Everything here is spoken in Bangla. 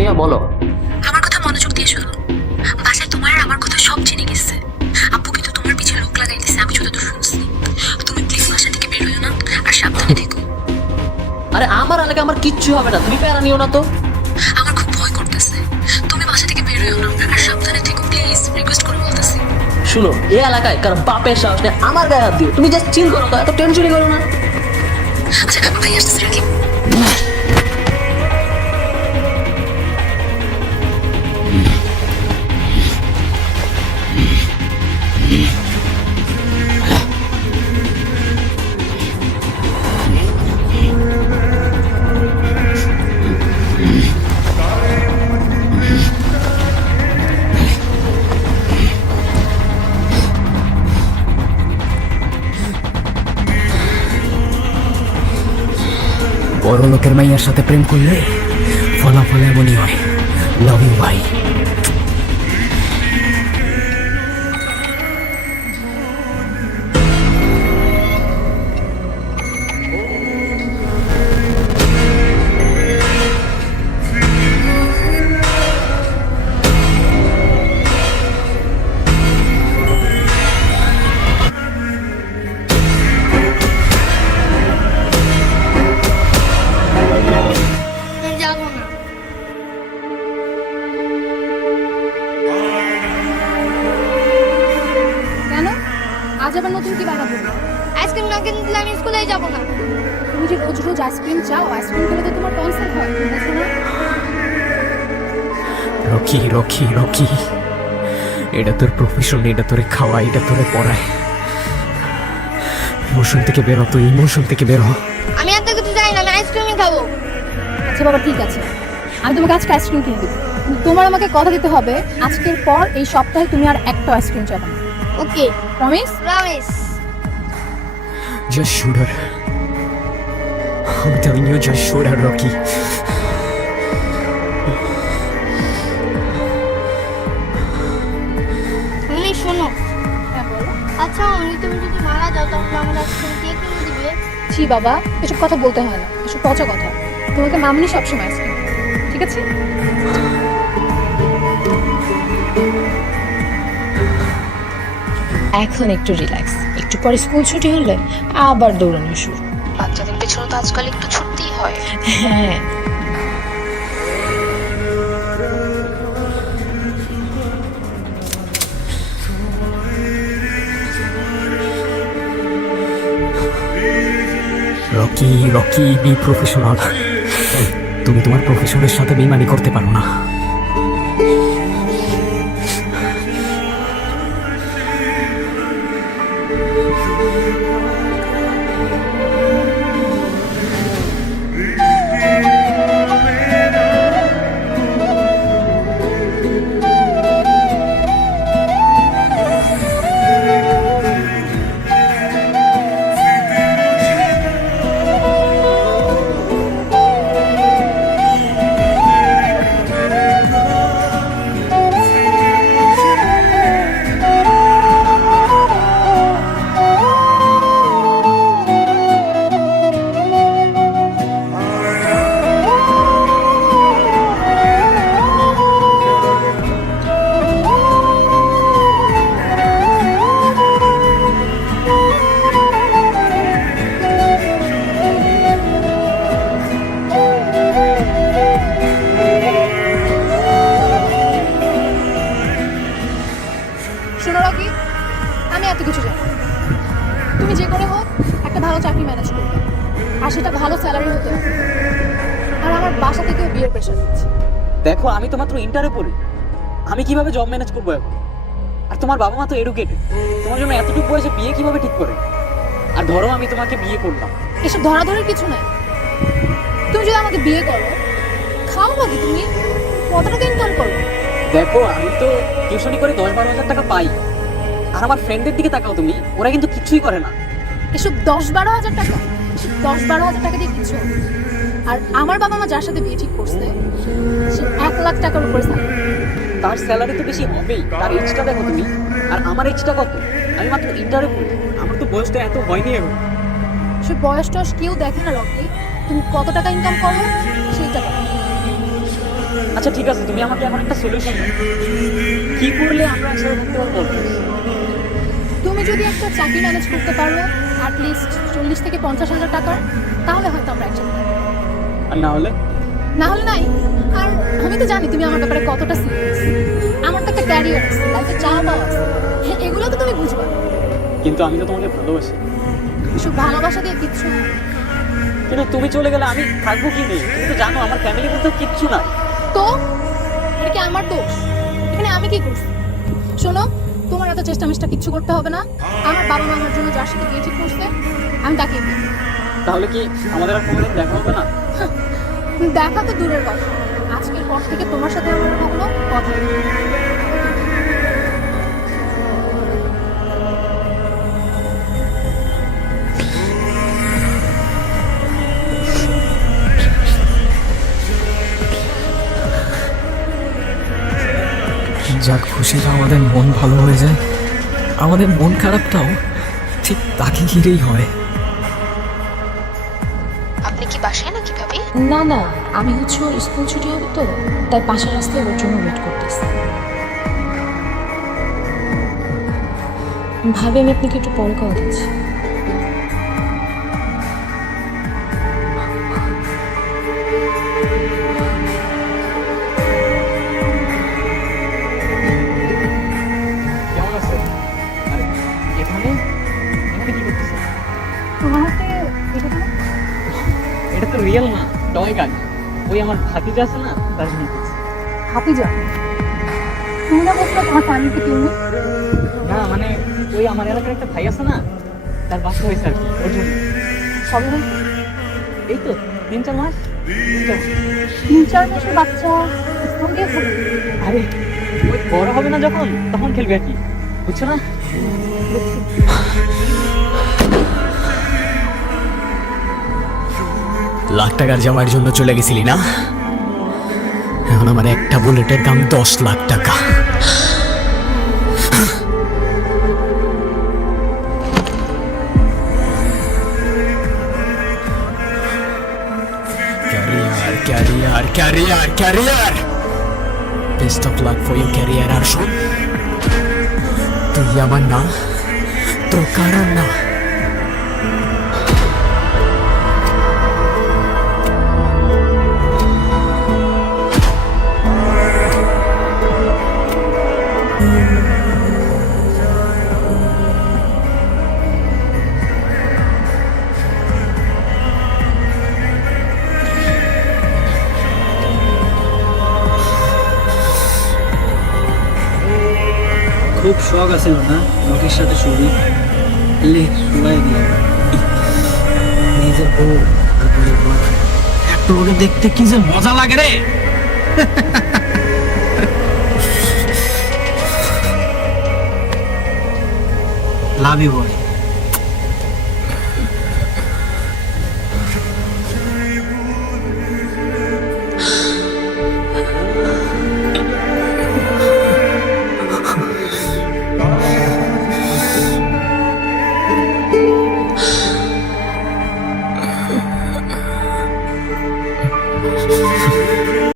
তানিয়া বলো। আমার কথা মনোযোগ দিয়ে শোনো। বাসায় তোমার আর আমার কথা সব জেনে গেছে। আব্বু কিন্তু তোমার পিছে লোক লাগাই দিছে, আমি যতদূর শুনছি। তুমি প্লিজ বাসা থেকে বের হইও না, আর সাবধানে থেকো। আরে আমার এলাকায় আমার কিচ্ছু হবে না, তুমি প্যারা নিও না তো। আমার খুব ভয় করতেছে। তুমি বাসা থেকে বের হইও না, আর সাবধানে থেকো প্লিজ, রিকোয়েস্ট করে বলতেছি। শুনো, এই এলাকায় কারণ বাপের সাহস নেই আমার গায়ে হাত দিও। তুমি জাস্ট চিল করো তো, এত টেনশনই করো না। আচ্ছা ভাই আসতেছে, রাখি। বড় লোকের মাইয়ার সাথে প্রেম করলে ফলাফল এমনই হয়। লাভ ইউ ভাই। যাবো না। কেন? আজ আবার নতুন কি বানাবো? আইসক্রিম না কিনলে আমি স্কুলে যাবো না। তুমি যে রোজ রোজ আইসক্রিম চাও, আইসক্রিম খেলে তো তোমার টনসিল হয়, বুঝছো না? রকি রকি রকি, এটা তোর প্রফেশন, এটা তোরে খাওয়া, এটা তোরে পড়ায়। ইমোশন থেকে বেরো, তুই ইমোশন থেকে বেরো। আমি এত কিছু জানি না, আমি আইসক্রিমই খাবো। আচ্ছা বাবা ঠিক আছে, আমি তোমাকে আজকে আইসক্রিম কিনে দেবো, কিন্তু তোমার আমাকে কথা দিতে হবে আজকের পর এই সপ্তাহে তুমি আর একটা আইসক্রিম চাবে না। Okay promise? Promise. Just shoot her. I'm telling you, just shoot her, Rocky. তুমি শোনো, হ্যাঁ বলো। আচ্ছা অমনি তুমি যদি মারা যাও তখন আমার আইসক্রিম কে কিনে দিবে? ছি বাবা, এসব কথা বলতে হয় না, এসব পচা কথা। তোমাকে মামনি সবসময় আইসক্রিম, ঠিক আছে? এখন একটু রিল্যাক্স, একটু পরে স্কুল ছুটি হলে আবার দৌড়ানো শুরু। বাচ্চাদের পেছনে তো আজকাল একটু ছুটতেই হয়। হ্যাঁ, রকি রকি, বি প্রফেশনাল। তুমি তোমার প্রফেশনের সাথে বেইমানি করতে পারো না। শোনো রকি, আমি এত কিছু জানি না। তুমি যে করে হোক একটা ভালো চাকরি ম্যানেজ করবে, আর সেটা ভালো স্যালারি হতে হবে। আর আমার বাসা থেকেও বিয়ের প্রেশার দিচ্ছে। দেখো আমি তো মাত্র ইন্টারে পড়ি, আমি কিভাবে জব ম্যানেজ করবো এখন? আর তোমার বাবা মা তো এডুকেটেড, তোমার জন্য এতটুকু বয়সে বিয়ে কিভাবে ঠিক করে? আর ধরো আমি তোমাকে বিয়ে করলাম, এসব ধরাধরির কিছু নাই। তুমি যদি আমাকে বিয়ে করো, খাও বাকি তুমি কত টাকা ইনকাম করো? দেখো আমি তো টিউশনি করে 10-12 হাজার টাকা পাই। আর আমার ফ্রেন্ডদের দিকে তাকাও তুমি, ওরা কিন্তু কিছুই করে না। এসব 10-12 হাজার টাকা, এসব 10-12 হাজার টাকা দিয়ে কিছু হবে না। আর আমার বাবা মা যার সাথে বিয়ে ঠিক করছে সে 1 লাখ টাকার উপরে salary। তার স্যালারি তো বেশি হবেই, তার এজটা দেখো তুমি। আর আমার এজটা কত? আমি মাত্র ইন্টারে পড়ি, আমার তো বয়সটা এত হয়নি এখন। সে বয়স টয়স কেউ দেখে না রকি, তুমি কত টাকা ইনকাম করো সেইটা দেখো। আচ্ছা ঠিক আছে, তুমি আমাকে এখন একটা সলিউশন দাও। কি করলে আমরা একসাথে থাকতে পারবো? তুমি যদি একটা চাকরি ম্যানেজ করতে পারো অ্যাটলিস্ট 40 থেকে 50,000 টাকার, তাহলে হয়তো আমরা একসাথে থাকবো। আর না হলে? না হলে নাই। আর আমি তো জানি তুমি আমার ব্যাপারে কতটা সিরিয়াস। আমার তো একটা ক্যারিয়ার আছে, লাইফে চাওয়া পাওয়া আছে, এগুলো তো তুমি বুঝবা। কিন্তু আমি তো তোমাকে ভালোবাসি। এসব ভালোবাসা দিয়ে কিচ্ছু না। কিন্তু তুমি চলে গেলে আমি থাকবো কি নেই? তুমি তো জানো আমার ফ্যামিলি বলতে কিচ্ছু না। তো এটা কি আমার দোষ? এখানে আমি কি করছি? শোনো, তোমার এত চেষ্টা মিষ্টা কিচ্ছু করতে হবে না। আমার বাবা মা আমার জন্য যার সাথে বিয়ে ঠিক করছে, আমি তাকে বিয়ে করব। তাহলে কি আমাদের আর কোনোদিন দেখা হবে না? দেখা তো দূরের কথা, আজকের পর থেকে তোমার সাথে আমার কখনো কথা হবে না। যাক, খুশিতে আমাদের মন ভালো হয়ে যায়, আমাদের মন খারাপটাও ঠিক তাকে ঘিরেই হয়। আপনি কি বাসায় নাকি ভাবি? না না, আমি হচ্ছে ওর স্কুল ছুটি হবে তো, তাই পাশের রাস্তায় ওর জন্য ওয়েট করতেছি। ভাবি আমি আপনাকে একটু পরে কল দিচ্ছি। কেমন আছে? আরে এখানে এখানে কি করতেছে? তোমার হাতে এটা তো এটা তো রিয়েল না, টয় গান। ওই আমার ভাতিজা আছে না, তার জন্য করছে। হাতি যা তুমি না বলছো তোমার ফ্যামিলিতে কেউ নেই? না মানে ওই আমার এলাকার একটা ভাই আছে না, তার বাচ্চা হয়েছে আর কি, ওর জন্য। সবে হয় এই তো 3-4 মাস। 3-4 মাসের বাচ্চা স্কুল গিয়েছিল। আরে ওই বড় হবে না যখন, তখন খেলবে আর কি, বুঝছো না? লাখ টাকার জামাইয়ের জন্য চলে গেছিলি না? এখন আমার একটা বুলেটের দাম 10 লাখ টাকা। Career career career career, best of luck for you career. আর শোন, তুই আমার না, তোর কারণ না। খুব শখ আছিল না রকির সাথে ছবি লে শুলাই দিলাম। নিজের বউ আর বউয়ের বউ একটা লোকে দেখতে কি যে মজা লাগে রে। Love you boy.